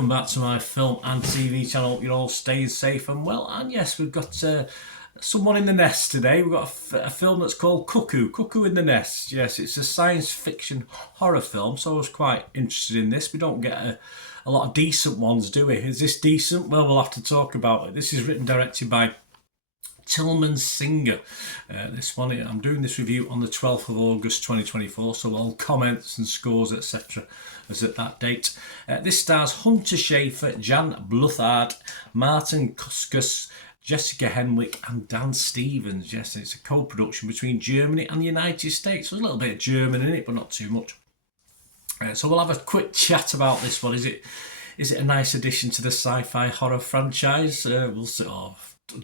welcome back to my film and TV channel. Hope you're all staying safe and well. And yes, we've got someone in the nest today. We've got a film that's called Cuckoo, Cuckoo in the Nest. Yes, it's a science fiction horror film, so I was quite interested in this. We don't get a lot of decent ones, do we? Is this decent? Well, we'll have to talk about it. This is written and directed by Tillman Singer. This one, I'm doing this review on the 12th of August 2024, so all comments and scores, etc. as at that date. This stars Hunter Schafer, Jan Bluthard, Martin Kuskus, Jessica Henwick and Dan Stevens. Yes, it's a co-production between Germany and the United States. There's a little bit of German in it, but not too much. So we'll have a quick chat about this one. Is it a nice addition to the sci-fi horror franchise? We'll see.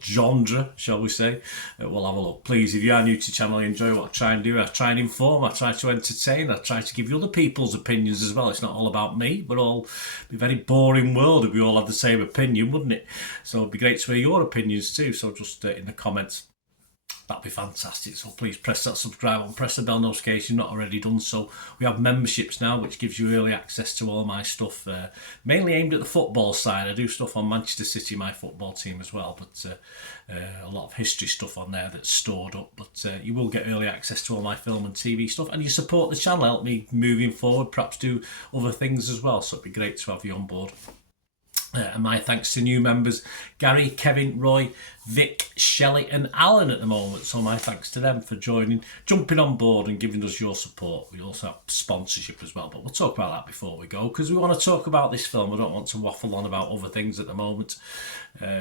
Genre, shall we say. We'll have a look. Please, if you are new to the channel, you enjoy what I try and do. I try and inform, I try to entertain, I try to give you other people's opinions as well. It's not all about me, but it'd be a very boring world if we all had the same opinion, wouldn't it? So it'd be great to hear your opinions too, so just in the comments. That'd be fantastic. So please press that subscribe and press the bell notification, not already done so. We have memberships now, which gives you early access to all my stuff, mainly aimed at the football side. I do stuff on Manchester City, my football team as well, but a lot of history stuff on there that's stored up. But you will get early access to all my film and TV stuff, and you support the channel, help me moving forward, perhaps do other things as well. So it'd be great to have you on board. And my thanks to new members, Gary, Kevin, Roy, Vic, Shelley and Alan at the moment. So my thanks to them for jumping on board and giving us your support. We also have sponsorship as well, but we'll talk about that before we go, because we want to talk about this film. I don't want to waffle on about other things at the moment.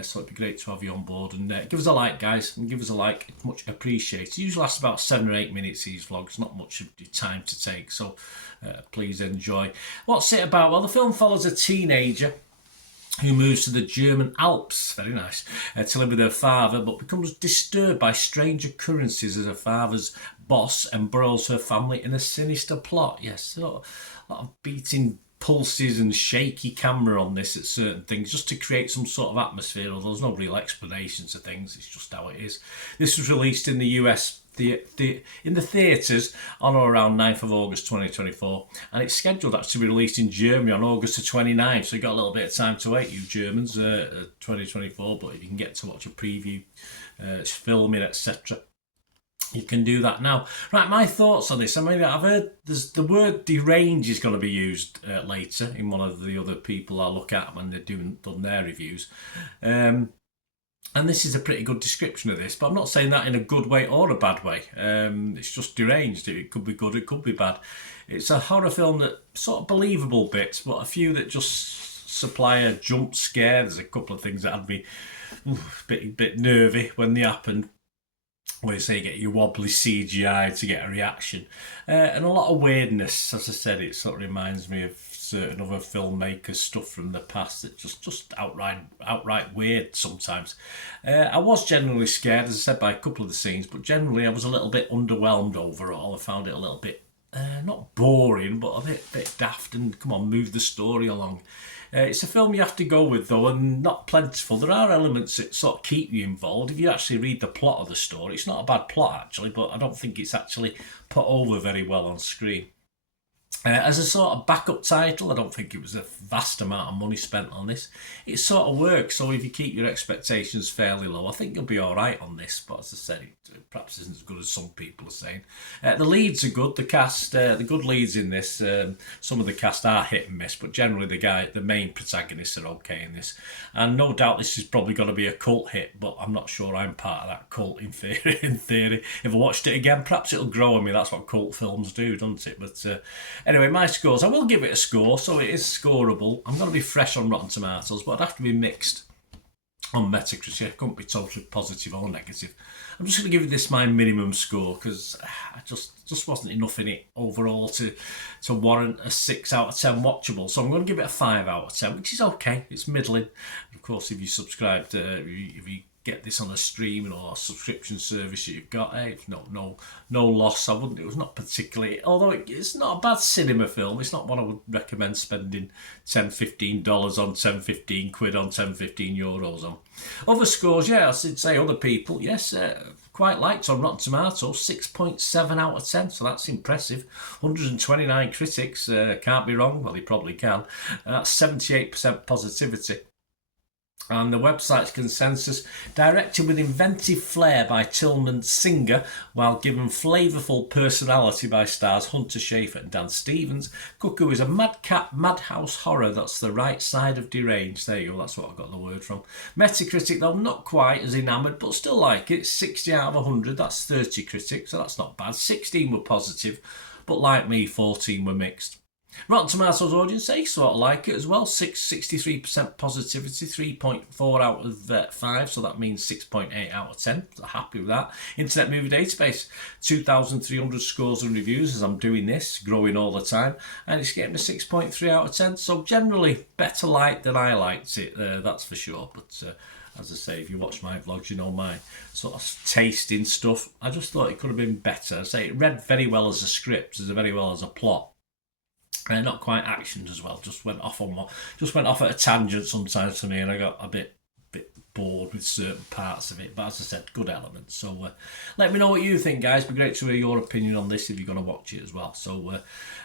So it'd be great to have you on board. And give us a like, guys, and give us a like. It's much appreciated. It usually lasts about 7 or 8 minutes, these vlogs, not much of your time to take. So please enjoy. What's it about? Well, the film follows a teenager who moves to the German Alps, very nice, to live with her father, but becomes disturbed by strange occurrences as her father's boss embroils her family in a sinister plot. Yes, so a lot of beating pulses and shaky camera on this at certain things, just to create some sort of atmosphere, although there's no real explanation to things, it's just how it is. This was released in the US in the theatres on or around 9th of August 2024, and it's scheduled actually to be released in Germany on August the 29th, so you've got a little bit of time to wait, you Germans, 2024, but if you can get to watch a preview, filming, etc., you can do that now. Right, my thoughts on this. I mean, I've heard the word deranged is going to be used later in one of the other people I look at when they're done their reviews. And this is a pretty good description of this, but I'm not saying that in a good way or a bad way. It's just deranged. It could be good, it could be bad. It's a horror film that sort of believable bits, but a few that just supply a jump scare. There's a couple of things that had me a bit nervy when they happened, where you say you get your wobbly CGI to get a reaction. And a lot of weirdness. As I said, it sort of reminds me of certain other filmmakers' stuff from the past that just outright weird sometimes. I was generally scared, as I said, by a couple of the scenes, but generally I was a little bit underwhelmed overall. I found it a little bit not boring, but a bit daft, and come on, move the story along. It's a film you have to go with, though, and not plentiful. There are elements that sort of keep you involved. If you actually read the plot of the story, it's not a bad plot, actually, but I don't think it's actually put over very well on screen. As a sort of backup title, I don't think it was a vast amount of money spent on this. It sort of works, so if you keep your expectations fairly low, I think you'll be all right on this. But as I said, it perhaps isn't as good as some people are saying. The leads are good. The cast, the good leads in this. Some of the cast are hit and miss, but generally the main protagonists are okay in this. And no doubt this is probably going to be a cult hit, but I'm not sure I'm part of that cult in theory. If I watched it again, perhaps it'll grow on me. That's what cult films do, doesn't it? But anyway, my scores. I will give it a score, so it is scoreable. I'm going to be fresh on Rotten Tomatoes, but I'd have to be mixed on Metacritic. I couldn't be totally positive or negative. I'm just going to give this my minimum score, because I just wasn't enough in it overall to warrant a 6 out of 10 watchable. So I'm going to give it a 5 out of 10, which is okay. It's middling. Of course, if you subscribe to, if you get this on a streaming or a subscription service that you've got, hey, no loss. I wouldn't. It was not particularly, although it's not a bad cinema film. It's not one I would recommend spending $10-15 on, 10-15 quid on, 10-15 euros on. Other scores, yeah, I should say other people. Yes, quite liked on Rotten Tomatoes, 6.7 out of 10, so that's impressive. 129 critics, can't be wrong, well, they probably can. That's 78% positivity. And the website's consensus, directed with inventive flair by Tilman Singer, while given flavourful personality by stars Hunter Schafer and Dan Stevens, Cuckoo is a madhouse horror that's the right side of deranged. There you go, that's what I got the word from. Metacritic, though, not quite as enamoured, but still like it. 60 out of 100, that's 30 critics, so that's not bad. 16 were positive, but like me, 14 were mixed. Rotten Tomatoes audience, they sort of like it as well. 63% positivity, 3.4 out of 5, so that means 6.8 out of 10. So happy with that. Internet Movie Database, 2,300 scores and reviews as I'm doing this, growing all the time, and it's getting a 6.3 out of 10. So generally better liked than I liked it, that's for sure. But as I say, if you watch my vlogs, you know my sort of tasting stuff. I just thought it could have been better. I say it read very well as a script, as very well as a plot. Not quite actioned as well. Just went off at a tangent sometimes for me, and I got a bit bored with certain parts of it. But as I said, good elements. So let me know what you think, guys. It'd be great to hear your opinion on this if you're going to watch it as well. So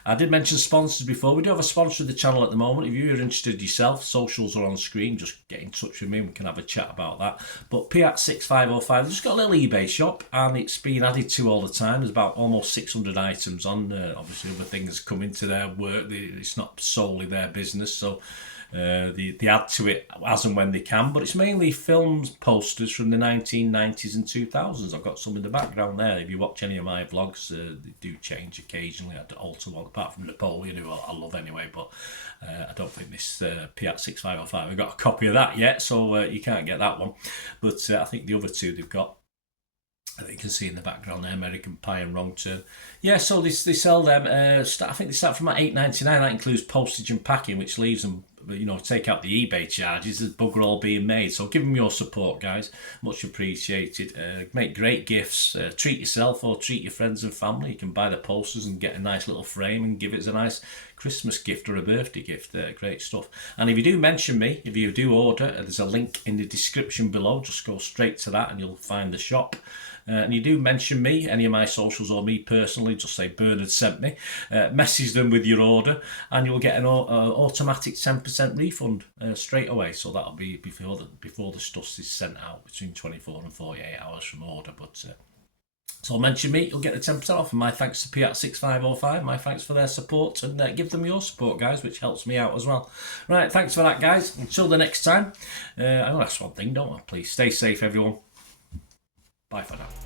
I did mention sponsors before. We do have a sponsor of the channel at the moment. If you're interested yourself, socials are on screen. Just get in touch with me. We can have a chat about that. But Piat6505, they've just got a little eBay shop, and it's been added to all the time. There's about almost 600 items on. Obviously, other things come into their work. It's not solely their business, so they add to it as and when they can, but it's mainly films posters from the 1990s and 2000s. I've got some in the background there. If you watch any of my vlogs, they do change occasionally. I alter one, apart from Napoleon, who I love anyway, but I don't think this Piat6505, I've got a copy of that yet, so you can't get that one. But I think the other two they've got, that you can see in the background there, American Pie and Wrong Turn. Yeah, so they sell them. I think they start from about $8.99. That includes postage and packing, which leaves them, take out the eBay charges. There's bugger all being made. So give them your support, guys. Much appreciated. Make great gifts. Treat yourself or treat your friends and family. You can buy the posters and get a nice little frame and give it as a nice Christmas gift or a birthday gift. Great stuff. And if you do mention me, if you do order, there's a link in the description below. Just go straight to that and you'll find the shop. And you do mention me, any of my socials or me personally, just say Bernard sent me, message them with your order, and you'll get an automatic 10% refund straight away. So that'll be before the stuff is sent out, between 24 and 48 hours from order. But so mention me, you'll get the 10% off. And my thanks to Piat6505, my thanks for their support, and give them your support, guys, which helps me out as well. Right, thanks for that, guys. Until the next time, I know that's one thing, don't I? Please stay safe, everyone. Bye for now.